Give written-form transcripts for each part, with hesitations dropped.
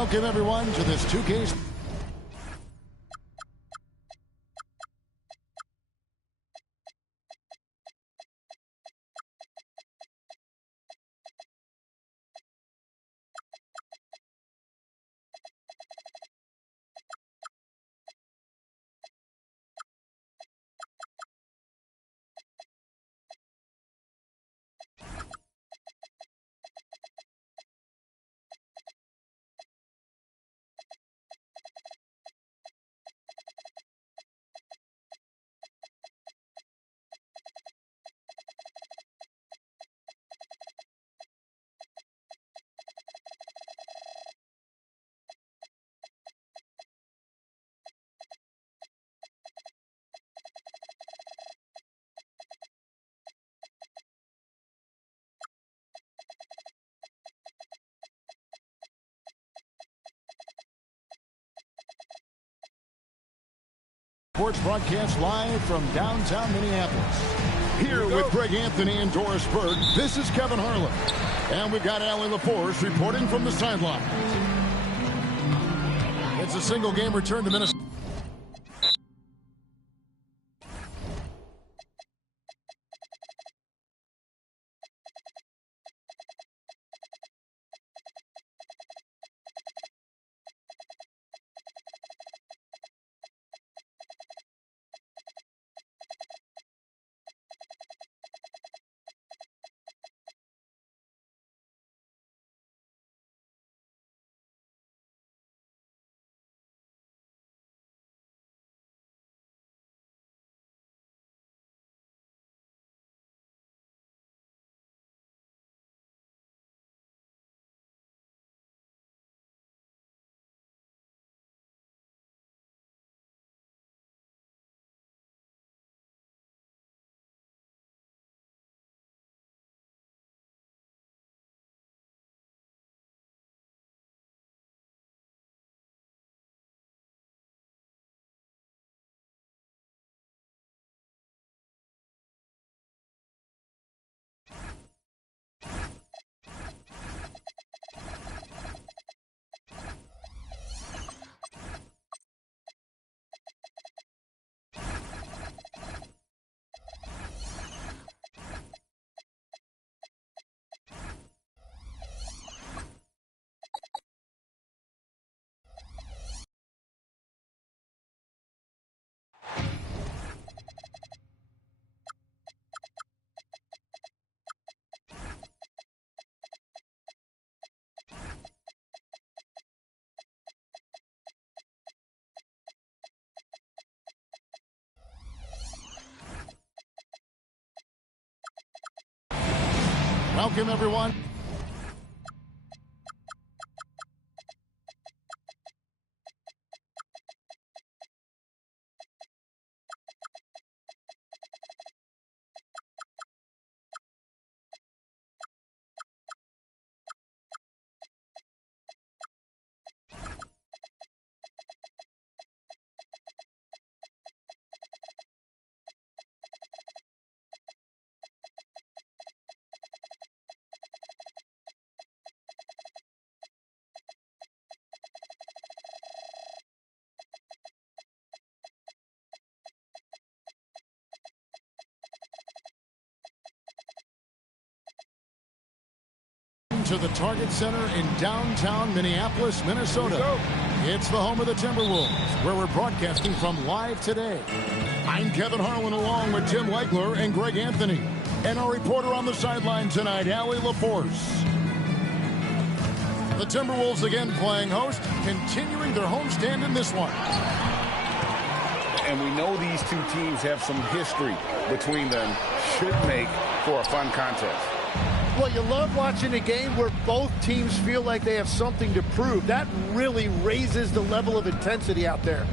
Welcome, everyone, to this 2K. Sports broadcast live from downtown Minneapolis. Here with Greg Anthony and Doris Burke, this is Kevin Harlan. And we've got Allie LaForce reporting from the sideline. It's a single game return to Minnesota. Welcome, everyone. To the Target Center in downtown Minneapolis, Minnesota. It's the home of the Timberwolves, where we're broadcasting from live today. I'm Kevin Harlan, along with Tim Legler and Greg Anthony. And our reporter on the sideline tonight, Allie LaForce. The Timberwolves again playing host, continuing their homestand in this one. And we know these two teams have some history between them. Should make for a fun contest. Well, you love watching a game where both teams feel like they have something to prove. That really raises the level of intensity out there.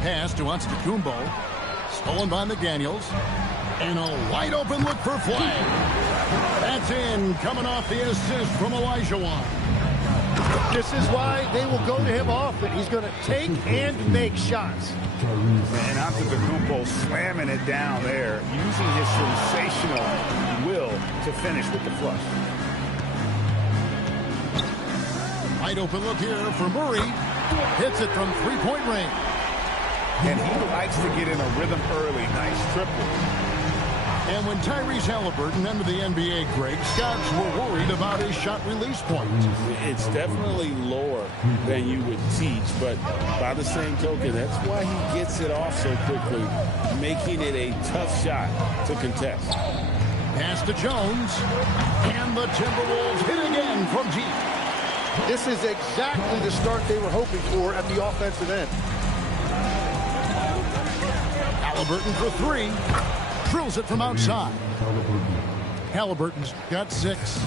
Pass to Antetokounmpo. Stolen by McDaniels. And a wide open look for Flagg. That's in, coming off the assist from Olajuwon. This is why they will go to him often. He's going to take and make shots. And Antetokounmpo slamming it down there, using his sensational will to finish with the flush. Wide open look here for Murray. Hits it from three-point range. And he likes to get in a rhythm early. Nice triple. And when Tyrese Halliburton entered the NBA, Greg, scouts were worried about his shot release point. It's definitely lower than you would teach, but by the same token, that's why he gets it off so quickly, making it a tough shot to contest. Pass to Jones, and the Timberwolves hit again from deep. This is exactly the start they were hoping for at the offensive end. Halliburton for three. Drills it from outside. Halliburton's got 6.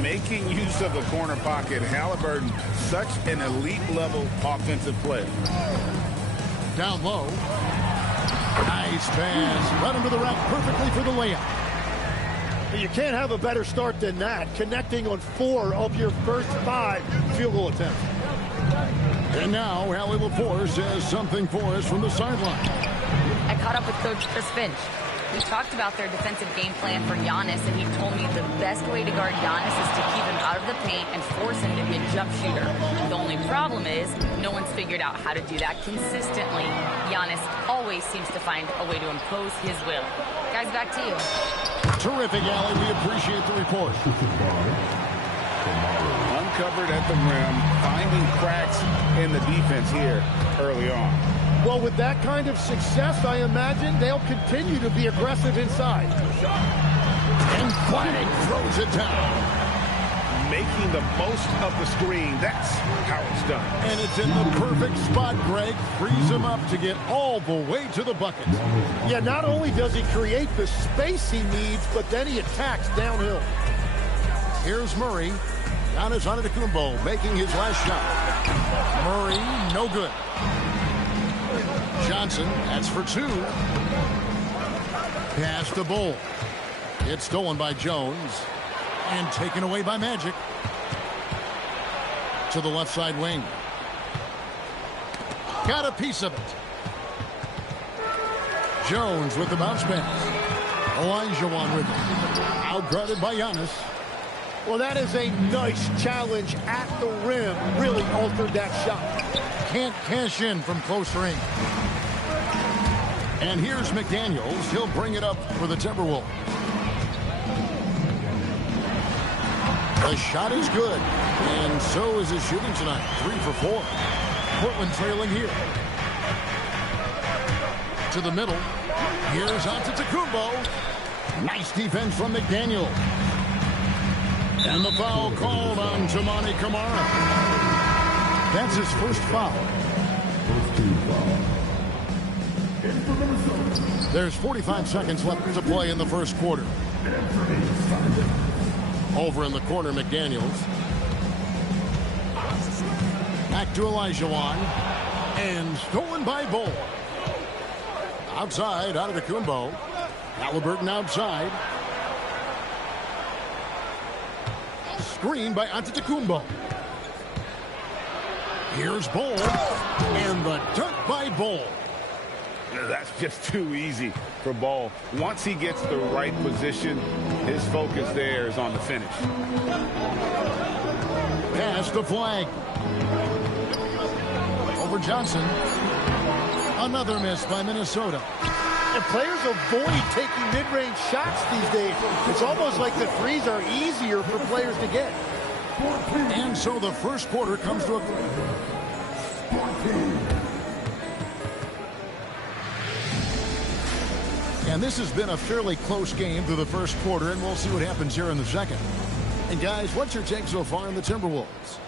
Making use of the corner pocket. Halliburton, such an elite-level offensive player. Down low. Nice pass. Right into the rack perfectly for the layup. You can't have a better start than that, connecting on 4 of your first 5 field goal attempts. And now, Allie LaForce has something for us from the sideline. I caught up with Coach Chris Finch. We talked about their defensive game plan for Giannis, and he told me the best way to guard Giannis is to keep him out of the paint and force him to be a jump shooter. The only problem is no one's figured out how to do that consistently. Giannis always seems to find a way to impose his will. Guys, back to you. Terrific, Allie. We appreciate the report. Uncovered at the rim, finding cracks in the defense here early on. Well, with that kind of success, I imagine they'll continue to be aggressive inside. And Flagg throws it down. Making the most of the screen. That's how it's done. And it's in the perfect spot, Greg. Frees him up to get all the way to the bucket. Yeah, not only does he create the space he needs, but then he attacks downhill. Here's Murray. Giannis Antetokounmpo making his last shot. Murray, no good. Johnson, that's for 2. Pass to Bull. It's stolen by Jones. And taken away by Magic. To the left side wing. Got a piece of it. Jones with the bounce pass. Olajuwon with it. Out-guarded by Giannis. Well, that is a nice challenge at the rim. Really altered that shot. Can't cash in from close range. And here's McDaniels. He'll bring it up for the Timberwolves. The shot is good. And so is his shooting tonight. 3 for 4. Portland trailing here. To the middle. Here's Antetokounmpo. Nice defense from McDaniel. And the foul called on Toumani Camara. That's his first foul. There's 45 seconds left to play in the first quarter. Over in the corner, McDaniels. Back to Olajuwon. And stolen by Bull. Outside, out of the Antetokounmpo. Halliburton outside. Screen by Antetokounmpo. Here's Bull. And the dunk by Bull. That's just too easy for Ball. Once he gets the right position, his focus there is on the finish. Pass to Flagg. Over Johnson. Another miss by Minnesota. And players avoid taking mid-range shots these days. It's almost like the threes are easier for players to get. And so the first quarter comes to a... And this has been a fairly close game through the first quarter, and we'll see what happens here in the second. And guys, what's your take so far on the Timberwolves?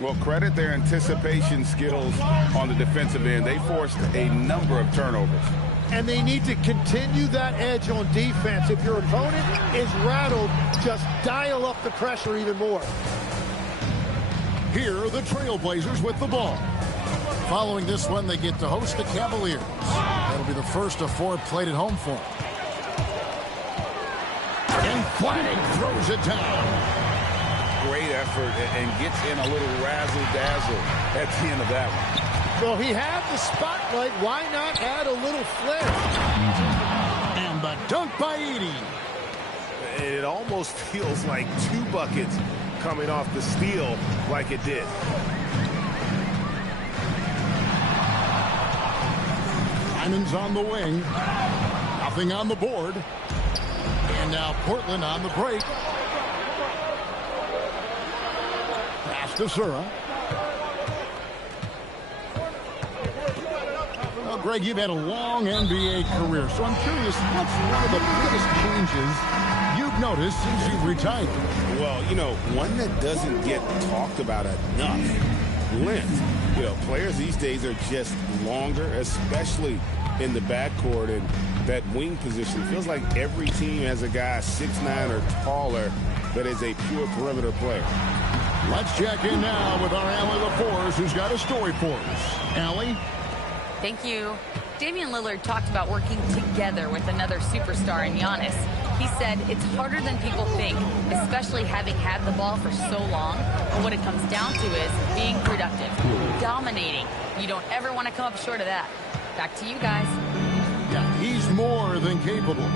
Well, credit their anticipation skills on the defensive end. They forced a number of turnovers. And they need to continue that edge on defense. If your opponent is rattled, just dial up the pressure even more. Here are the Trailblazers with the ball. Following this one, they get to host the Cavaliers. That'll be the first of 4 played at home for them. And Flagg throws it down. Great effort and gets in a little razzle-dazzle at the end of that one. Well, he had the spotlight. Why not add a little flair? And the dunk by Edey. It almost feels like 2 buckets coming off the steal like it did. Hyman's on the wing. Nothing on the board. And now Portland on the break. Pass to Sura. Well, Greg, you've had a long NBA career, so I'm curious, what's one of the biggest changes you've noticed since you've retired? Well, you know, one that doesn't get talked about enough, length. You know, players these days are just longer, especially in the backcourt, and that wing position. Feels like every team has a guy 6'9" or taller that is a pure perimeter player. Let's check in now with our Allie LaForce, who's got a story for us. Allie? Thank you. Damian Lillard talked about working together with another superstar in Giannis. He said it's harder than people think, especially having had the ball for so long. But what it comes down to is being productive, dominating. You don't ever want to come up short of that. Back to you guys. Yeah, he's more than capable.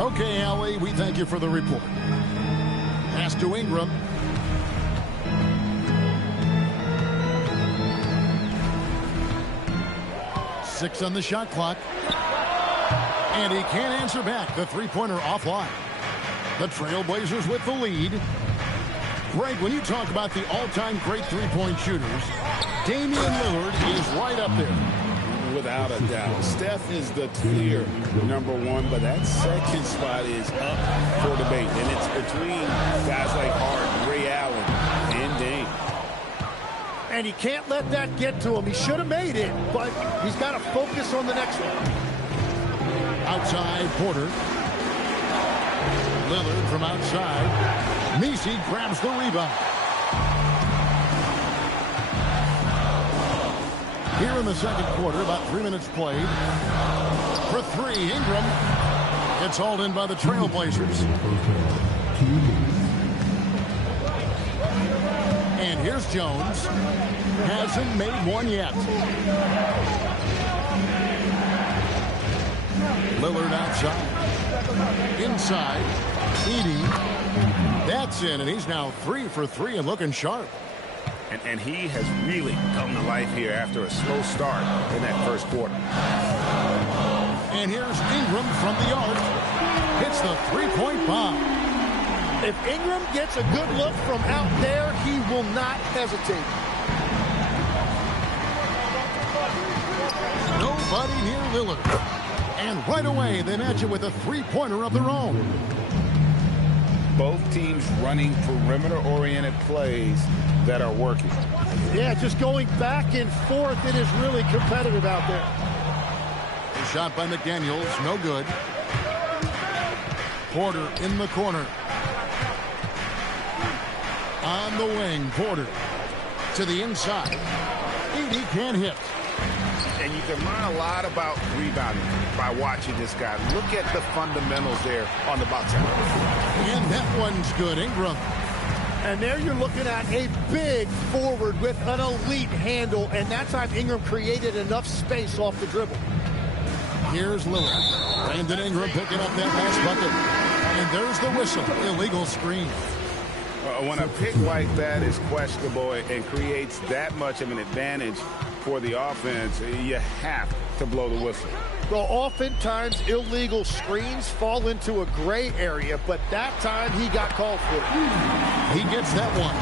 Okay, Allie, we thank you for the report. Pass to Ingram. Six on the shot clock. And he can't answer back. The three-pointer offline. The Trailblazers with the lead. Greg, when you talk about the all-time great three-point shooters, Damian Lillard is right up there. Without a doubt. Steph is the clear #1, but that second spot is up for debate. And it's between guys like Harden, Ray Allen, and Dame. And he can't let that get to him. He should have made it, but he's got to focus on the next one. Outside, Porter. Lillard from outside. Messi grabs the rebound. Here in the second quarter, about 3 minutes played. For three, Ingram. It's hauled in by the Trailblazers. And here's Jones. Hasn't made one yet. Lillard outside. Inside. Edey. That's in, and he's now 3 for 3 and looking sharp. And he has really come to life here after a slow start in that first quarter. And here's Ingram from the arc. Hits the three-point bomb. If Ingram gets a good look from out there, he will not hesitate. Nobody near Lillard. And right away, they match it with a three-pointer of their own. Both teams running perimeter-oriented plays that are working. Yeah, just going back and forth, it is really competitive out there. A shot by McDaniels, no good. Porter in the corner. On the wing, Porter to the inside. Edey can't hit. And you can learn a lot about rebounding by watching this guy. Look at the fundamentals there on the box out. And that one's good, Ingram. And there you're looking at a big forward with an elite handle, and that time Ingram created enough space off the dribble. Here's Lillard. Brandon Ingram picking up that last bucket. And there's the whistle. Illegal screen. When a pick like that is questionable and creates that much of an advantage for the offense, you have to blow the whistle. Well, oftentimes illegal screens fall into a gray area, but that time he got called for it. He gets that one.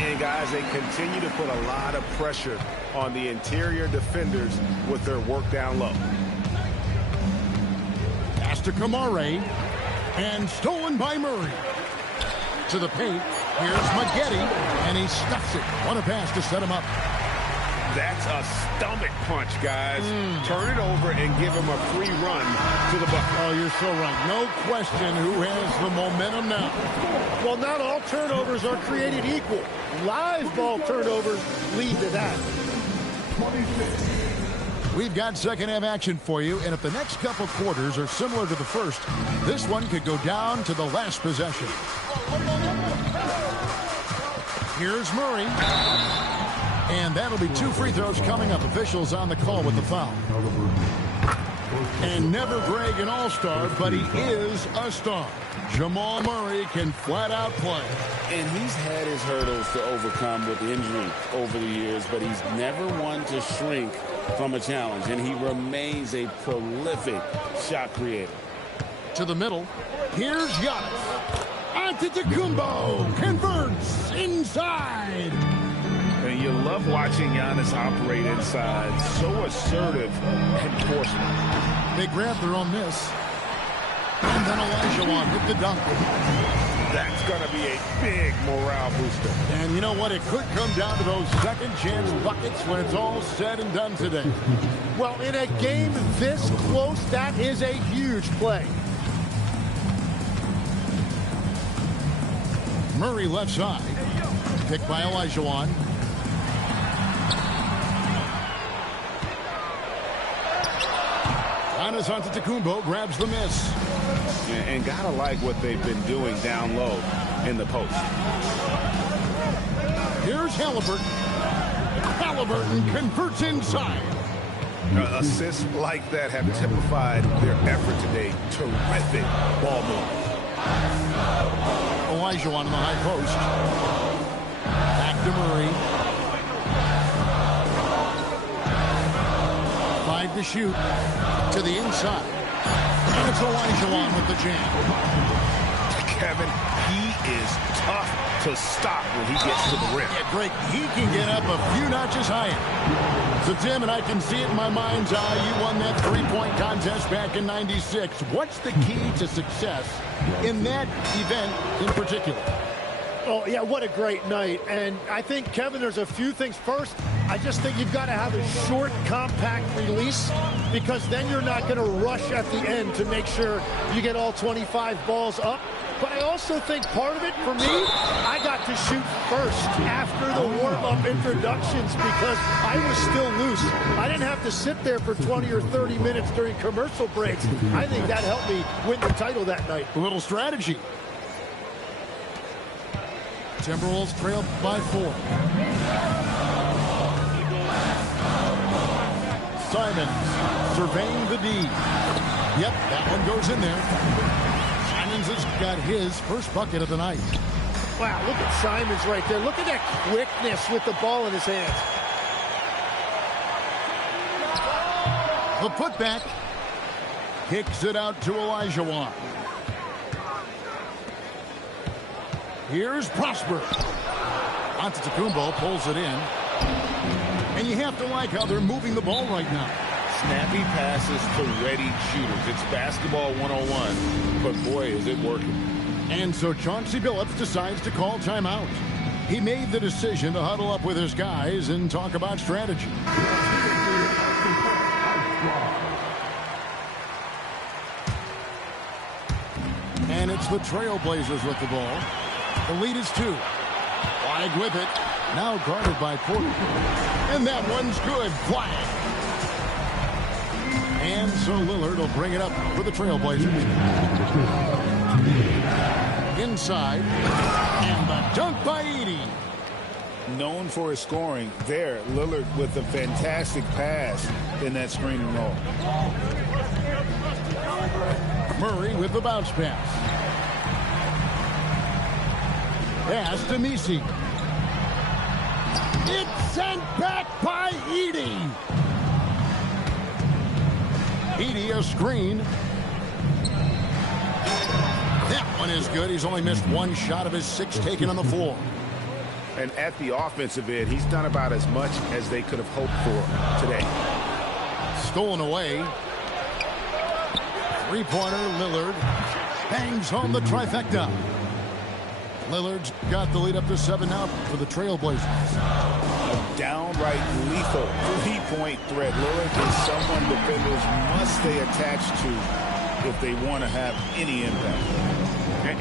And guys, they continue to put a lot of pressure on the interior defenders with their work down low. Pass to Kamare. And stolen by Murray. To the paint. Here's Maggette. And he stuffs it. What a pass to set him up. That's a stomach punch, guys. Turn it over and give him a free run to the bucket. Oh, you're so right. No question who has the momentum now. Well, not all turnovers are created equal. Live ball turnovers lead to that. We've got second half action for you, and if the next couple quarters are similar to the first, this one could go down to the last possession. Here's Murray. And that'll be 2 free throws coming up. Officials on the call with the foul. And never brag an all-star, but he is a star. Jamal Murray can flat out play. And he's had his hurdles to overcome with injury over the years, but he's never one to shrink from a challenge, and he remains a prolific shot creator. To the middle, here's Giannis. Antetokounmpo converts inside. And you love watching Giannis operate inside. So assertive and forceful. They grab their own miss. And then Olajuwon with the dunk. That's going to be a big morale booster. And you know what? It could come down to those second chance buckets when it's all said and done today. Well, in a game this close, that is a huge play. Murray left side. Picked by Olajuwon. Giannis Antetokounmpo grabs the miss. And gotta like what they've been doing down low in the post. Here's Halliburton. Halliburton converts inside. Assists like that have typified their effort today. Terrific ball movement. Olajuwon in the high post. Back to Murray. 5 to shoot. To the inside. And it's Olajuwon with the jam. Kevin, he is tough to stop when he gets to the rim. Yeah, Greg, he can get up a few notches higher. So, Tim, and I can see it in my mind's eye, you won that three-point contest back in '96. What's the key to success in that event in particular? Oh, yeah, what a great night. And I think, Kevin, there's a few things. First, I just think you've got to have a short, compact release because then you're not going to rush at the end to make sure you get all 25 balls up. But I also think part of it, for me, I got to shoot first after the warm-up introductions because I was still loose. I didn't have to sit there for 20 or 30 minutes during commercial breaks. I think that helped me win the title that night. A little strategy. Timberwolves trail by 4. Simons surveying the D. Yep, that one goes in there. Simons has got his first bucket of the night. Wow, look at Simons right there. Look at that quickness with the ball in his hands. The putback kicks it out to Olajuwon. Here's Prosper. Antetokounmpo pulls it in. And you have to like how they're moving the ball right now. Snappy passes to ready shooters. It's basketball 101, but boy, is it working. And so Chauncey Billups decides to call timeout. He made the decision to huddle up with his guys and talk about strategy. And it's the Trailblazers with the ball. The lead is 2. Flag with it. Now guarded by Porter. And that one's good. Flag. And so Lillard will bring it up for the Trailblazers. Inside. And the dunk by Edey. Known for his scoring, there, Lillard with a fantastic pass in that screen and roll. Murray with the bounce pass. Pass to Messi. It's sent back by Edey. Edey a screen. That one is good. He's only missed one shot of his 6 taken on the floor. And at the offensive end, he's done about as much as they could have hoped for today. Stolen away. Three-pointer, Lillard bangs home the trifecta. Lillard's got the lead up to 7 now for the Trailblazers. A downright lethal three-point threat. Lillard is someone defenders must stay attached to if they want to have any impact.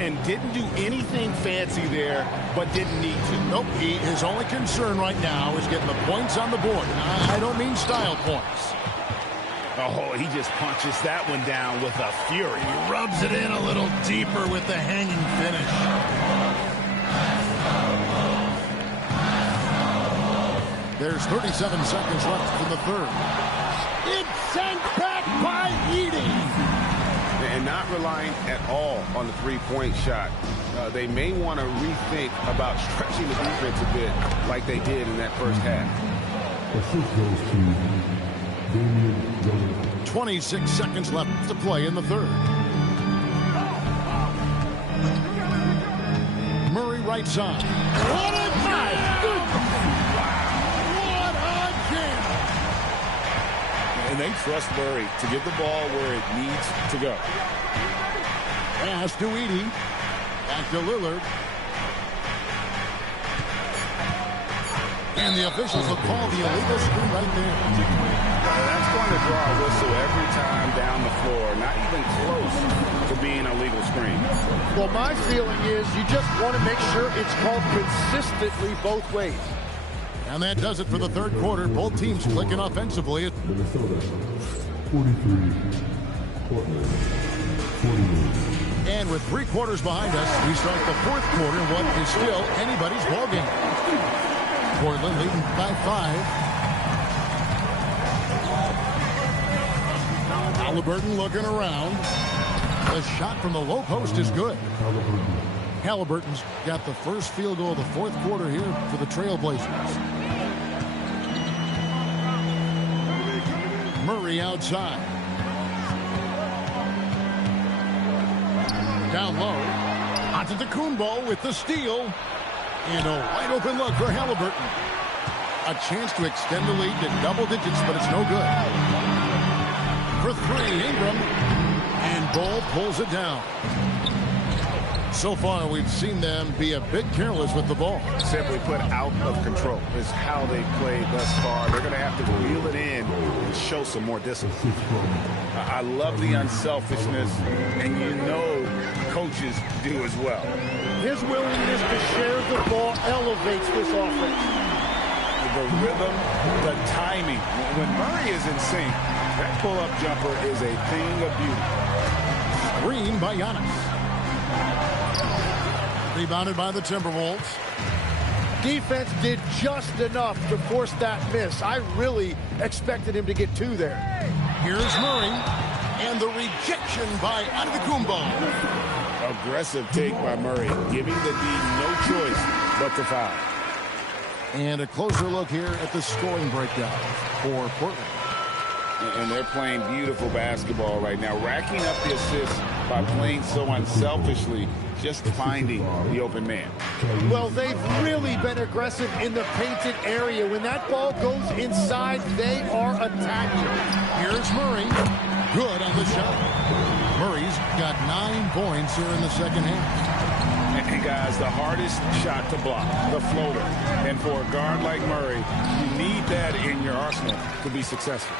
And didn't do anything fancy there, but didn't need to. Nope, his only concern right now is getting the points on the board. I don't mean style points. Oh, he just punches that one down with a fury. He rubs it in a little deeper with the hanging finish. There's 37 seconds left in the third. It's sent back by Edey. And not relying at all on the three-point shot. They may want to rethink about stretching the defense a bit like they did in that first half. 26 seconds left to play in the third. Murray right side. What a pass! What a jam! And they trust Murray to get the ball where it needs to go. Pass to Edey. Back to Lillard. And the officials will call the illegal screen right there. That's going to draw a whistle every time down the floor. Not even close to being a legal screen. Well, my feeling is you just want to make sure it's called consistently both ways. And that does it for the third quarter. Both teams clicking offensively. Minnesota 43, Portland 48. And with 3 quarters behind us, we start the fourth quarter in what is still anybody's ballgame. Portland leading by 5. Halliburton looking around. The shot from the low post is good. Halliburton's got the first field goal of the fourth quarter here for the Trailblazers. Murray outside. Down low. Antetokounmpo with the steal. And a wide open look for Halliburton. A chance to extend the lead to double digits, but it's no good. For 3, Ingram. And Ball pulls it down. So far, we've seen them be a bit careless with the ball. Simply put, out of control is how they played thus far. They're going to have to reel it in and show some more discipline. I love the unselfishness, and you know coaches do as well. His willingness to share the ball elevates this offense. The rhythm, the timing. When Murray is in sync, that pull-up jumper is a thing of beauty. Screen by Giannis. Rebounded by the Timberwolves. Defense did just enough to force that miss. I really expected him to get 2 there. Here's Murray. And the rejection by Antetokounmpo. Aggressive take by Murray, giving the D no choice but to foul. And a closer look here at the scoring breakdown for Portland. And they're playing beautiful basketball right now, racking up the assists by playing so unselfishly, just finding the open man. Well, they've really been aggressive in the painted area. When that ball goes inside, they are attacking. Here's Murray. Good on the shot. Murray's got 9 points here in the second half. And guys, the hardest shot to block, the floater. And for a guard like Murray, you need that in your arsenal to be successful.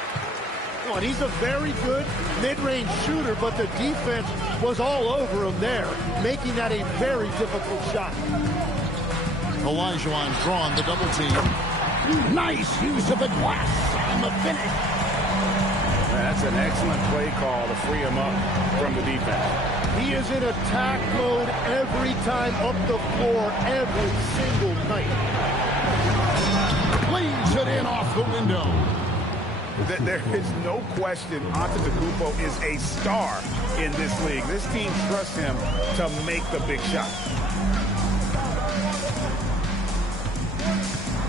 And he's a very good mid-range shooter, but the defense was all over him there, making that a very difficult shot. Olajuwon drawn the double team. Nice use of the glass on the finish. That's an excellent play call to free him up from the defense. He is in attack mode every time up the floor, every single night. Leads it in off the window. There is no question Antetokounmpo is a star in this league. This team trusts him to make the big shot.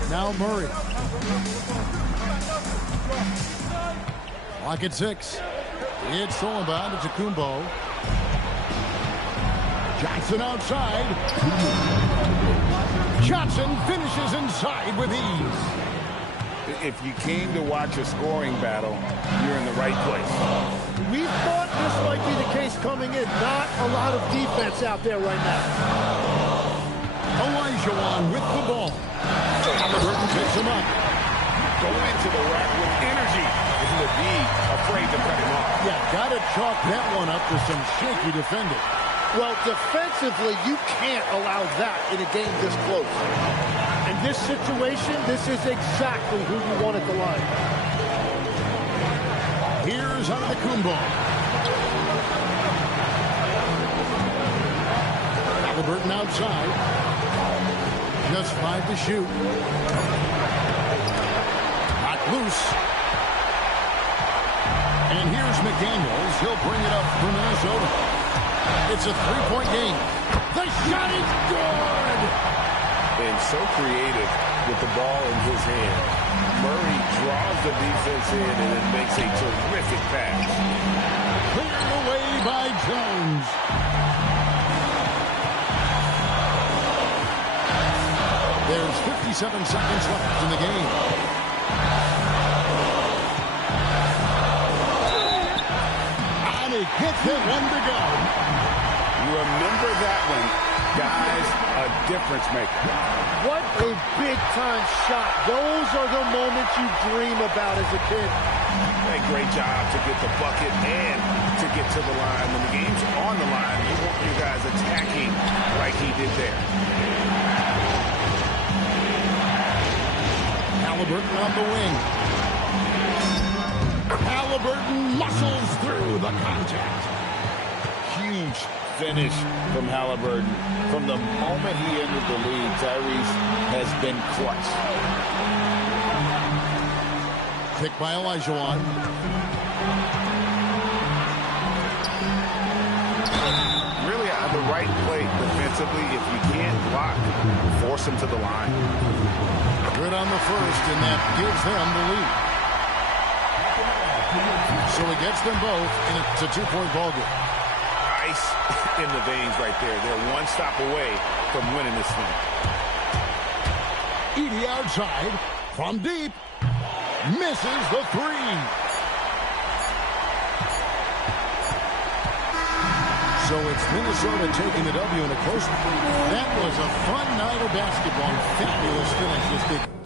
Now Murray. Clock at 6. It's thrown by Antetokounmpo. Johnson outside. Johnson finishes inside with ease. If you came to watch a scoring battle, you're in the right place. We thought this might be the case coming in. Not a lot of defense out there right now. Olajuwon with the ball. Halliburton picks him up. Going into the rack with energy. He would be afraid to cut him off. Yeah, got to chalk that one up to some shaky defending. Well, defensively, you can't allow that in a game this close. In this situation, this is exactly who you want at the line. Here's Antetokounmpo. Halliburton outside. Just 5 to shoot. Not loose. Here's McDaniels. He'll bring it up for Minnesota. It's a three-point game. The shot is good! And so creative with the ball in his hand. Murray draws the defense in and then makes a terrific pass. Cleared away by Jones. There's 57 seconds left in the game. And he gets it, one to go. You remember that one, guys, a difference maker. What a big-time shot. Those are the moments you dream about as a kid. A great job to get the bucket and to get to the line. When the game's on the line, you want you guys attacking like he did there. Halliburton on the wing. Halliburton muscles through the contact. Huge finish from Halliburton. From the moment he entered the league, Tyrese has been clutch. Pick by Olajuwon. Really the right play defensively. If you can't block, force him to the line. Good on the first, and that gives them the lead. So he gets them both, and it's a two-point ball game. Ice in the veins right there. They're one stop away from winning this thing. Edey outside, from deep, misses the three. So it's Minnesota taking the W in a close one. That was a fun night of basketball. Fabulous finish this big.